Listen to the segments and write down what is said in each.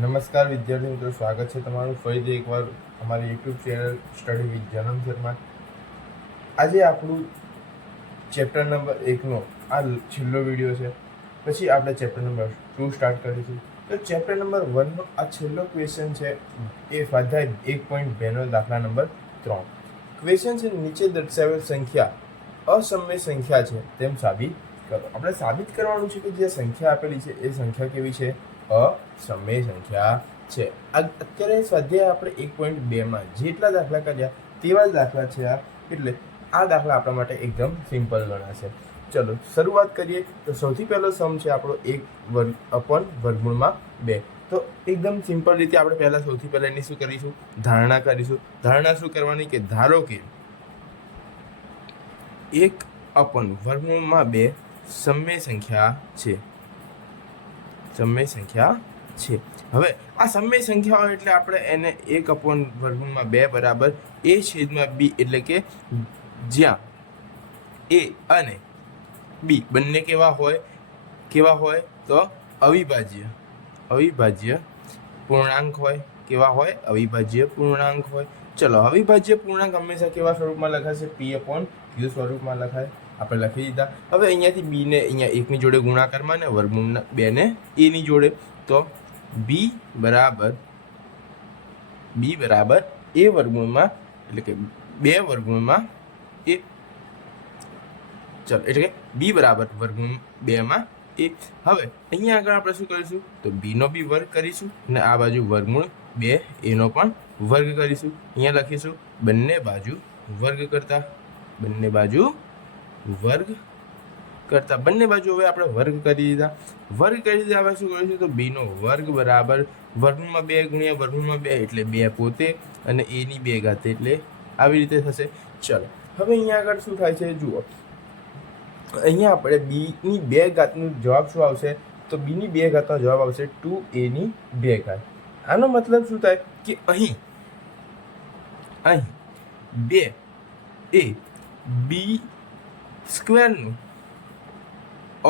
નમસ્કાર વિદ્યાર્થી મિત્રો, સ્વાગત છે તમારું ફરીથી એકવાર અમારી યુટ્યુબ ચેનલ સ્ટડી વિથ જનમ શર્મા. આજે આપણું ચેપ્ટર નંબર 1નો આ છેલ્લો વિડીયો છે. પછી આપણે ચેપ્ટર નંબર 2 સ્ટાર્ટ કરીશું. તો ચેપ્ટર નંબર 1નો આ છેલ્લો ક્વેશ્ચન છે એ સ્વાધ્યાય 1.2નો દાખલા નંબર 3. ક્વેશ્ચન છે નીચે દર્શાવેલ સંખ્યા અસમય સંખ્યા છે તેમ સાબિત કરો. આપણે સાબિત કરવાનું છે કે જે સંખ્યા આપેલી છે એ સંખ્યા કેવી છે? અસમય સંખ્યા છે. અત્યારે સ્વાધ્યાય આપણે 1.2માં જેટલા દાખલા કર્યા તેવા જ દાખલા છે આ, એટલે આ દાખલા આપણા માટે એકદમ સિમ્પલ ગણાશે. ચલો શરૂઆત કરીએ. તો સૌથી પહેલો સમ છે આપણો 1/2. તો એકદમ સિમ્પલ રીતે આપણે સૌથી પહેલા એની શું કરીશું? ધારણા કરીશું. ધારણા શું કરવાની કે ધારો કે 1/2 સમય સંખ્યા છે. સમય સંખ્યા છે. હવે આ સમય સંખ્યા હોય એટલે આપણે એને 1/2 બરાબર a છેદમાં b, એટલે કે જ્યાં a અને b બંને કેવા હોય તો અવિભાજ્ય પૂર્ણાંક હોય. કેવા હોય? અવિભાજ્ય પૂર્ણાંક હોય. ચલો, અવિભાજ્ય પૂર્ણાંક હંમેશા કેવા સ્વરૂપમાં લખાશે? p/q સ્વરૂપમાં લખાય. આપણે લખી દીધા. હવે અહીંયાથી b ને અહીંયા 1 ની જોડે ગુણાકારમાં ને વર્ગમૂળના 2 ને a ની જોડે, તો b બરાબર a વર્ગમૂળમાં, એટલે કે 2 વર્ગમૂળમાં a. ચલો, એટલે કે b બરાબર વર્ગમૂળ 2 માં a. હવે અહીંયા આગળ આપણે શું કરીશું? તો b નો બી વર્ગ કરીશું અને આ બાજુ વર્ગમૂળ 2 a નો પણ વર્ગ કરીશું. અહીંયા લખીશું બંને બાજુ વર્ગ કરતા. બંને બાજુ હવે આપણે વર્ગ કરી દીધા. હવે શું કરીશું? તો b નો વર્ગ બરાબર વર્ગમૂળમાં 2 ગુણ્યા વર્ગમૂળમાં 2 એટલે 2 પોતે અને a ની 2 ઘાત, એટલે આવી રીતે થશે. ચલો, હવે અહીંયા આગળ શું થાય છે જુઓ. અહીંયા આપણે b ની 2 ઘાતનો જવાબ શું આવશે? તો b ની 2 ઘાતનો જવાબ આવશે 2a ની 2 ઘાત. આનો મતલબ શું થાય કે અહીં 2 એ b સ્ક્વેરનું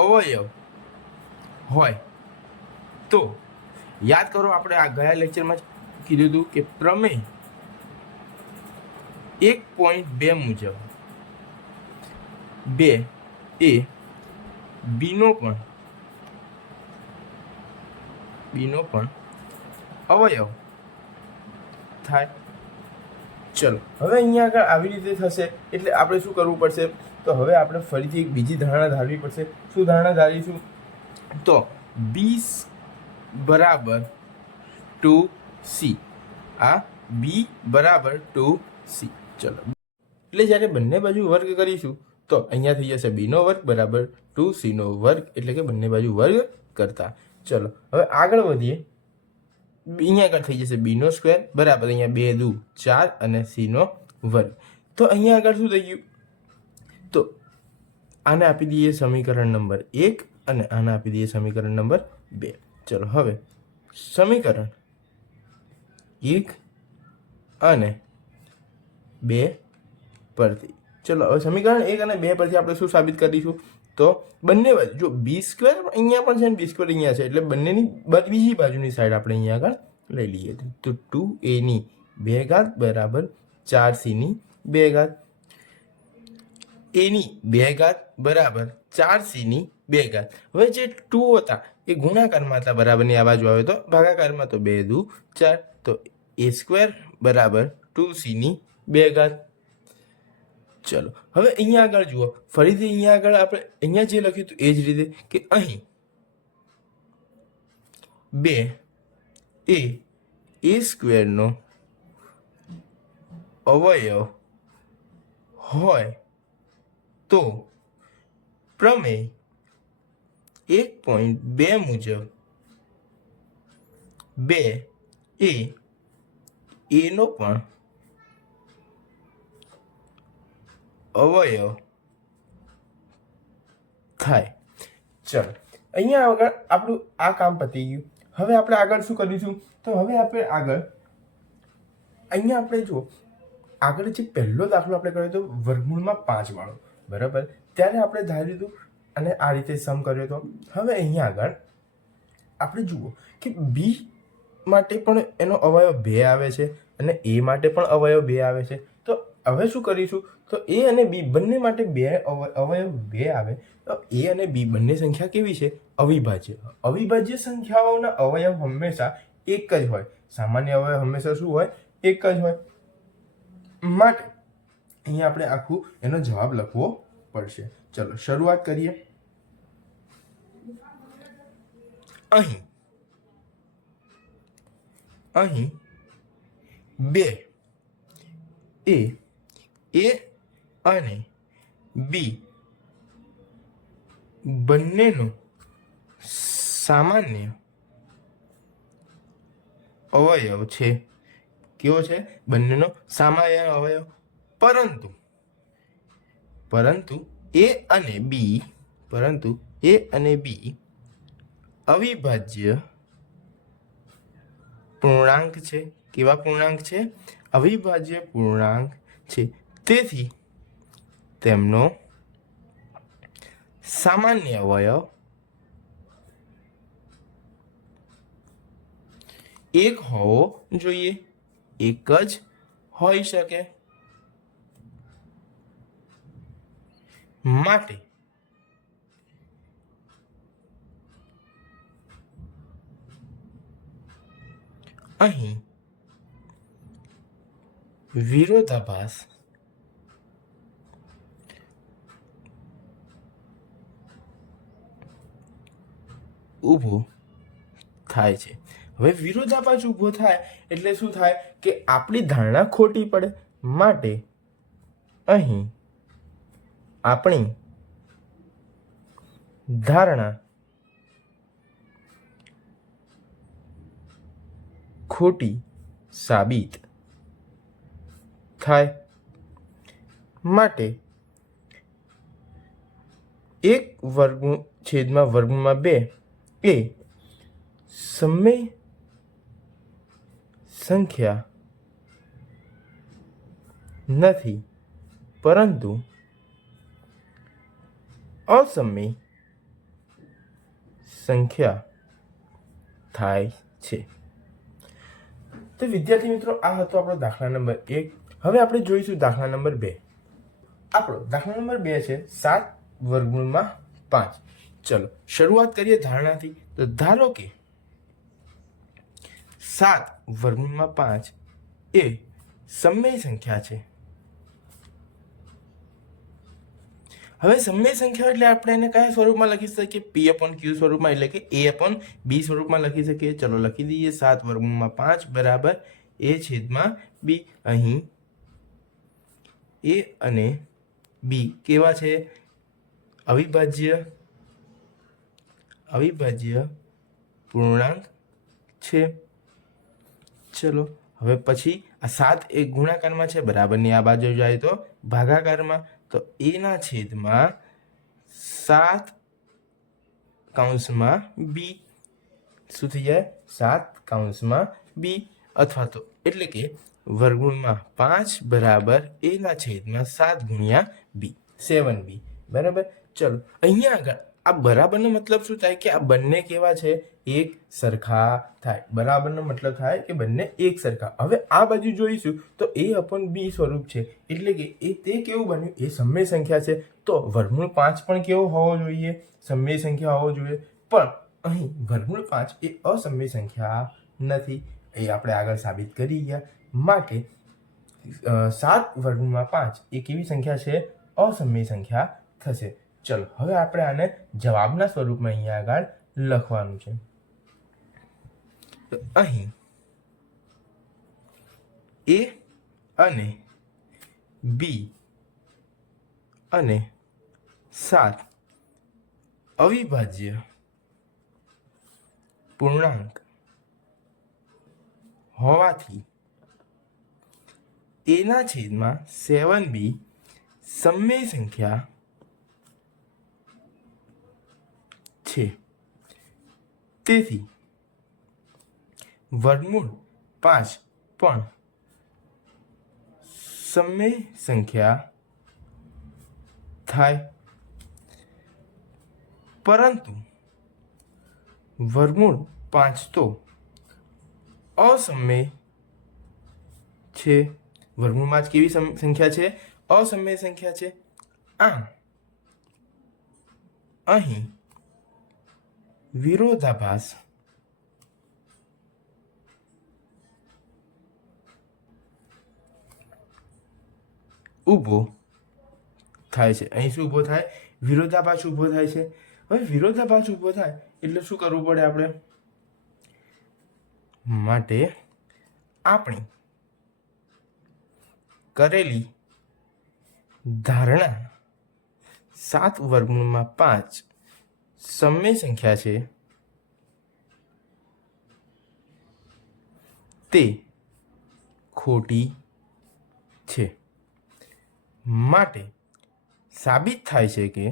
અવયવ હોય. તો યાદ કરો, આપણે આ ગયા લેક્ચરમાં કીધું હતું કે પ્રમેય 1.2 મુજબ 2 એ b નો પણ અવયવ થાય. ચલો, હવે અહીંયા આગળ આવી રીતે થશે એટલે આપણે શું કરવું પડશે? તો હવે આપણે ફરીથી એક બીજી ધારણા ધારવી પડશે. શું ધારણા ધારીશું? તો b બરાબર 2c. આ b બરાબર 2c. ચલો, એટલે જ્યારે બંને બાજુ વર્ગ કરીશું તો અહીંયા થઈ જશે b નો વર્ગ બરાબર 2c નો વર્ગ, એટલે કે બંને બાજુ વર્ગ કરતા. ચલો, હવે આગળ વધીએ. અહીંયા આગળ થઈ જશે b નો સ્ક્વેર બરાબર અહીંયા 2 દુ 4 અને c નો વર્ગ. તો અહીંયા આગળ શું થઈ ગયું? તો આને આપી દઈએ સમીકરણ નંબર 1 અને આને આપી દઈએ સમીકરણ નંબર 2. ચલો, હવે સમીકરણ 1 અને 2 પરથી, ચલો હવે સમીકરણ 1 અને 2 પરથી આપણે શું સાબિત કરીશું? તો બંને બાજુ જો b સ્ક્વેર અહીંયા પણ છે અને b સ્ક્વેર અહીંયા છે, એટલે બંનેની બીજી બાજુની સાઈડ આપણે અહીંયા આગળ લઈ લઈએ. તો 2a ની 2 ઘાત બરાબર 4c ની 2 ઘાત. a ની 2 ઘાત બરાબર 4c ની 2 ઘાત. હવે જે 2 હતા એ ગુણાકારમાં હતા બરાબરની આ બાજુ આવે તો ભાગાકારમાં, તો 2 દુ 4. તો a સ્ક્વેર બરાબર 2c ની 2 ઘાત. ચલો, હવે અહીંયા આગળ જુઓ. ફરીથી અહીંયા આગળ આપણે અહીંયા જે લખ્યું હતું એ જ રીતે કે અહીં 2 એ a સ્ક્વેરનો અવયવ હોય તો પ્રમેય 1.2 મુજબ 2 એ a નો પણ અવયવ થાય. ચલો, અહીંયા આગળ આપણું આ કામ પતી ગયું. હવે આપણે આગળ શું કરીશું? તો હવે આપણે આગળ અહીંયા આપણે જુઓ, આગળ જે પહેલો દાખલો આપણે કર્યો હતો વર્ગમૂળમાં 5 વાળો, બરાબર, ત્યારે આપણે ધાર્યું હતું અને આ રીતે સમ કર્યો હતો. હવે અહીંયા આગળ આપણે જુઓ કે b માટે પણ એનો અવયવ 2 આવે છે અને એ માટે પણ અવયવ 2 આવે છે. તો હવે શું કરીશું, તો એ અને બી બંને માટે અવયવ 2 આવે. તો એ અને બી બંને સંખ્યા કેવી છે? અવિભાજ્ય. અવિભાજ્ય સંખ્યાઓના અવયવ હંમેશા એક જ હોય. સામાન્ય અવયવ હંમેશા શું હોય? એક જ હોય. માટે અહીંયા આપણે આખું એનો જવાબ લખવો પડશે. ચલો શરૂઆત કરીએ. અહીં 2 એ અને બી બંનેનો સામાન્ય અવયવ છે. કેવો છે? બંનેનો સામાન્ય અવયવ. પરંતુ એ અને બી અવિભાજ્ય પૂર્ણાંક છે. કેવા પૂર્ણાંક છે? અવિભાજ્ય પૂર્ણાંક છે. તેથી તેમનો સામાન્ય અવયવ 1 હોવો જોઈએ. એક જ હોઈ શકે. માટે અહીં વિરોધાભાસ ઊભો થાય છે. હવે વિરોધાભાસ ઊભો થાય એટલે શું થાય કે આપણી ધારણા ખોટી પડે. માટે અહીં આપણી ધારણા ખોટી સાબિત થાય. માટે 1/2 એ સમય સંખ્યા નથી, પરંતુ અસમય સંખ્યા થાય છે. તો વિદ્યાર્થી મિત્રો, આ હતો આપણો દાખલા નંબર 1. હવે આપણે જોઈશું દાખલા નંબર 2. આપણો દાખલા નંબર 2 છે 7/5. ચલો શરૂઆત કરીએ ધારણાથી. તો ધારો કે 7/5 એ સમય સંખ્યા છે. હવે સમય સંખ્યા એટલે આપણે એને કયા સ્વરૂપમાં લખી શકીએ? P/Q સ્વરૂપમાં, એટલે કે A/B સ્વરૂપમાં લખી શકીએ. ચલો લખી દઈએ. 7/5 બરાબર A/B. અહીં A અને B કેવા છે? અવિભાજ્ય પૂર્ણાંક છે. ચલો હવે પછી આ 7 એ ગુણાકારમાં છે, બરાબરની આ બાજુ જાય તો ભાગાકારમાં. તો A ના છેદમાં 7/B શું થઈ જાય? 7/B. અથવા તો એટલે કે √5 બરાબર A ના છેદમાં 7/B 7B. બરાબર. ચલો અહીંયા આગળ આ બરાબરનો મતલબ શું થાય? કે આ બંને કેવા છે? એક સરખા થાય. બરાબરનો મતલબ થાય કે બંને એક સરખા. હવે આ બાજુ જોઈશું તો A/B સ્વરૂપ છે, એટલે કે તે કેવું બન્યું? એ સમય સંખ્યા છે. તો √5 પણ કેવો હોવો જોઈએ? સમય સંખ્યા હોવો જોઈએ. પણ અહીં √5 એ અસમય સંખ્યા નથી. એ આપણે આગળ સાબિત કરી ગયા. માટે 7/5 એ કેવી સંખ્યા છે? અસમય સંખ્યા થશે. ચલો હવે આપણે આને જવાબના સ્વરૂપમાં અહીંયા આગળ લખવાનું છે. તો અહીં A અને B અને 7 અવિભાજ્ય પૂર્ણાંક હોવાથી A ના છેદમાં 7B સમય સંખ્યા છે. તેથી √5 પણ સમય સંખ્યા થાય. પરંતુ √5 તો અસમય છે. વર્ગમૂળમાં જ કેવી સંખ્યા છે? અસમય સંખ્યા છે. આમ અહીં વિરોધાભાસ ઊભો થાય છે. અહીં શું ઊભો થાય? વિરોધાભાસ ઊભો થાય છે. હવે વિરોધાભાસ ઊભો થાય એટલે શું કરવું પડે આપણે? માટે આપણી કરેલી ધારણા 7√5 સમય સંખ્યા છે તે ખોટી છે. માટે સાબિત થાય છે કે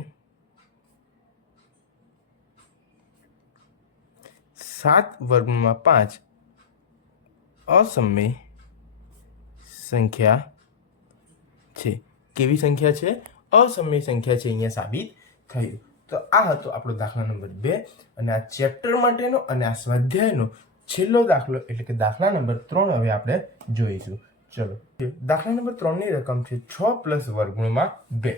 7√5 અસમય સંખ્યા છે. કેવી સંખ્યા છે? અસમય સંખ્યા છે. અહીંયા સાબિત થયું. તો આ હતો આપણો દાખલા નંબર 2 અને આ ચેપ્ટર માટેનો અને આ સ્વાધ્યાયનો છેલ્લો દાખલો એટલે કે દાખલા નંબર 3 હવે આપણે જોઈશું. ચલો, દાખલા નંબર 3ની રકમ છે 6 + વર્ગમૂળમાં 2.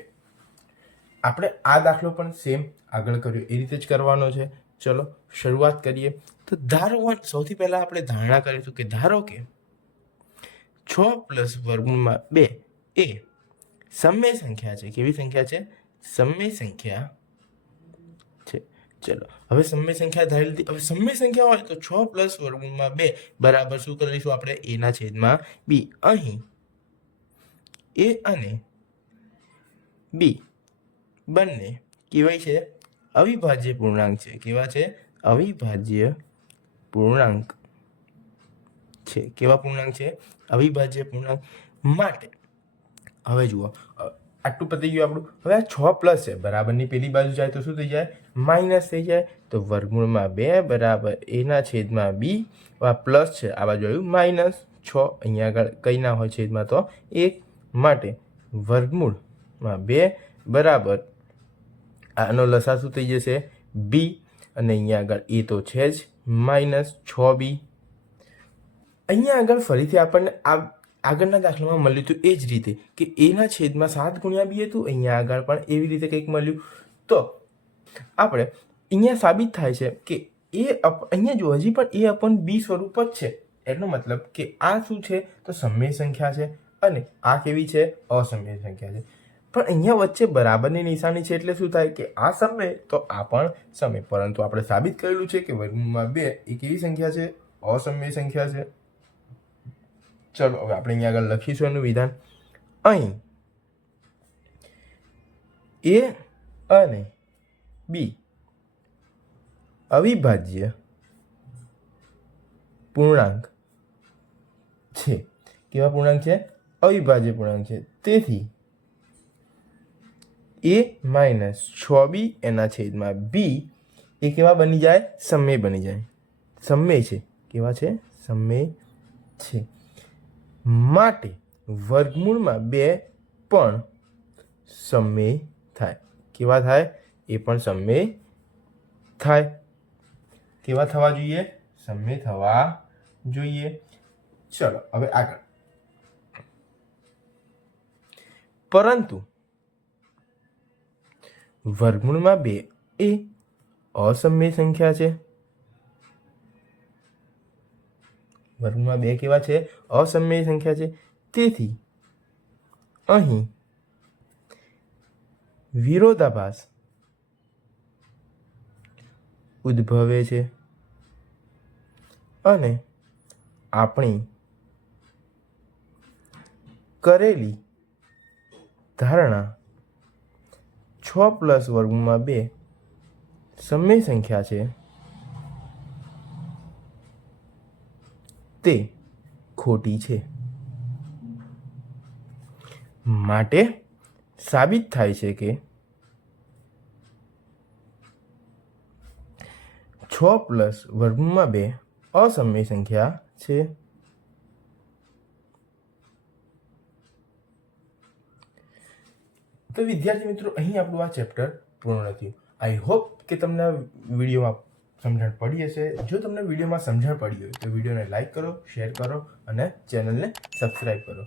આપણે આ દાખલો પણ સેમ આગળ કર્યો એ રીતે જ કરવાનો છે. ચલો શરૂઆત કરીએ. તો ધારો સૌથી પહેલા આપણે ધારણા કરીશું કે ધારો કે 6 + વર્ગમૂળમાં 2 એ સમય સંખ્યા છે. કેવી સંખ્યા છે? સમય સંખ્યા છે. ચલો હવે સમય સંખ્યા ધારી લીધી. હવે સમય સંખ્યા હોય તો 6 + વર્ગમૂળમાં 2 બરાબર શું કરીશું આપણે? a/b. અહીં a અને b બંને કેવાય છે? અવિભાજ્ય પૂર્ણાંક છે. કેવા છે? અવિભાજ્ય પૂર્ણાંક છે. કેવા પૂર્ણાંક છે? અવિભાજ્ય પૂર્ણાંક. માટે હવે જુઓ, આટલું પતી ગયું આપણું. હવે આ 6 છે, બરાબરની પેલી બાજુ જાય તો શું થઈ જાય? માઇનસ થઈ જાય. તો વર્ગમૂળમાં 2 બરાબર a/b. આ પ્લસ છે, આ બાજુ આવ્યું -6. અહીંયા આગળ કંઈ ના હોય છેદમાં તો 1. માટે વર્ગમૂળમાં 2 બરાબર આનો લસા શું થઈ જશે? b. અને અહીંયા આગળ એ તો છે જ -6b. અહીંયા આગળ ફરીથી આપણને આગળના દાખલામાં મળ્યું હતું એ જ રીતે કે a/7 × b હતું. અહીંયા આગળ પણ એવી રીતે કંઈક મળ્યું. તો આપણે અહીંયા સાબિત થાય છે કે અહીંયા જો હજી પણ a/b સ્વરૂપ જ છે. એનો મતલબ કે આ શું છે? તો સમય સંખ્યા છે અને આ કેવી છે? અસમય સંખ્યા છે. પણ અહીંયા વચ્ચે બરાબરની નિશાની છે એટલે શું થાય? કે આ સમય તો આ પણ સમય. પરંતુ આપણે સાબિત કરેલું છે કે વર્ગમૂળમાં 2 એ કેવી સંખ્યા છે? અસમય સંખ્યા છે. ચલો હવે આપણે અહીંયા આગળ લખીશું એનું વિધાન. અહીં a અને b અવિભાજ્ય પૂર્ણાંક છે. કેવા પૂર્ણાંક છે? અવિભાજ્ય પૂર્ણાંક છે. તેથી a-6b/b એ કેવા બની જાય? સમય બની જાય. સમય છે. કેવા છે? સમય છે. માટે વર્ગમૂળમાં 2 પણ સમય થાય. કેવા થાય? એ પણ સમય થાય. કેવા થવા જોઈએ? સમય થવા જોઈએ. ચલો હવે આગળ. પરંતુ વર્ગમૂળમાં 2 એ અસમય સંખ્યા છે. વર્ગમૂળમાં 2 કેવા છે? અસમય સંખ્યા છે. તેથી અહીં વિરોધાભાસ ઉદ્ભવે છે અને આપણી કરેલી ધારણા 6 + વર્ગમૂળમાં 2 સમય સંખ્યા છે તે ખોટી છે. માટે સાબિત થાય છે કે 6 + વર્ગમૂળમાં 2 અસમય સંખ્યા છે. તો વિદ્યાર્થી મિત્રો, અહીં આપણું આ ચેપ્ટર પૂર્ણ થયું. આઈ હોપ કે તમને વિડીયોમાં સમજણ પડી હશે. જો તમને વિડીયોમાં સમજણ પડી હોય તો વિડીયોને લાઇક કરો, શેર કરો અને ચેનલને સબસ્ક્રાઈબ કરો.